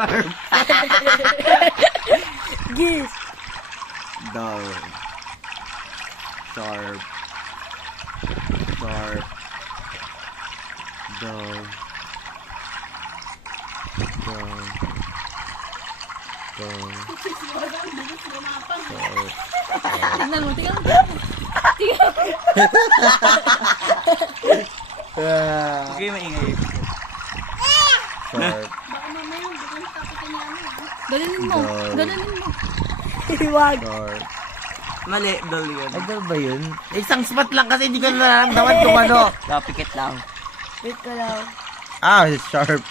Sharp. Gis. Dull. Sharp. Sharp. Dull. Dull. Dull. Tingnan mo. Ah, Okay, maingay. Sharp. Ganunin mo. Dull. Ganunin mo. Wag. Sharp. Mali, dol yun. Ay, dull ba yun? Isang spot lang kasi hindi ko nararamdaman kung ano. Kapikit lang. Wait ko lang. Ah, sharp.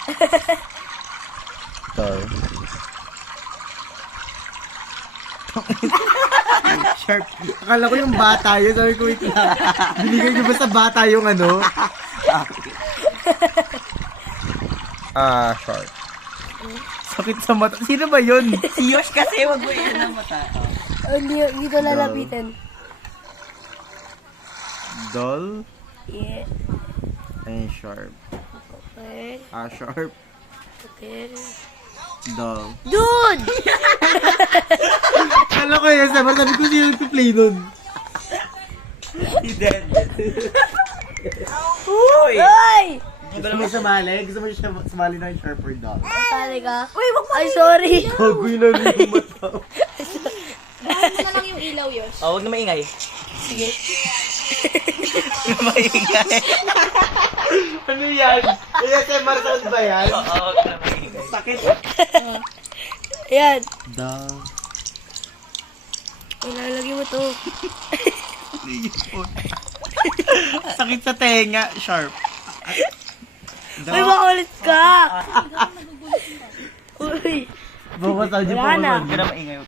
Dull. Sharp. Akala ko yung bata yun. Sabi ko, wait lang. Binigay niyo ba sa bata yung ano? Ah, sharp. Sakit sa mata. Sino ba yun? Si Yosh kasi, wag mo yan ang mata. Oh, hindi ko lalapitan. Dull Yeah. and sharp. Okay. Ah, sharp. Okay. Dull. Dude! Akala ko yun. Sabi ko sino nagpa-play nun. Si Dad. Uy! Ay! Gusto mo sumali? Gusto mo siya sumali ng sharp or dull? Sali ka? Uy, wag mo! Ay, sorry! Bagoy na rin yung mata. Gawin mo na lang yung ilaw, Yosh. Oh, wag na maingay. Sige. Maingay. Ano yan? ASMR sound ba yan? Oo, wag na maingay. Sakit. Ayan. Dull. Ilalagay mo to. Sakit sa tenga. Sharp. Uy, makulit ka! Uy! Bawasan niyo Wala na. pa. Wag na maingay.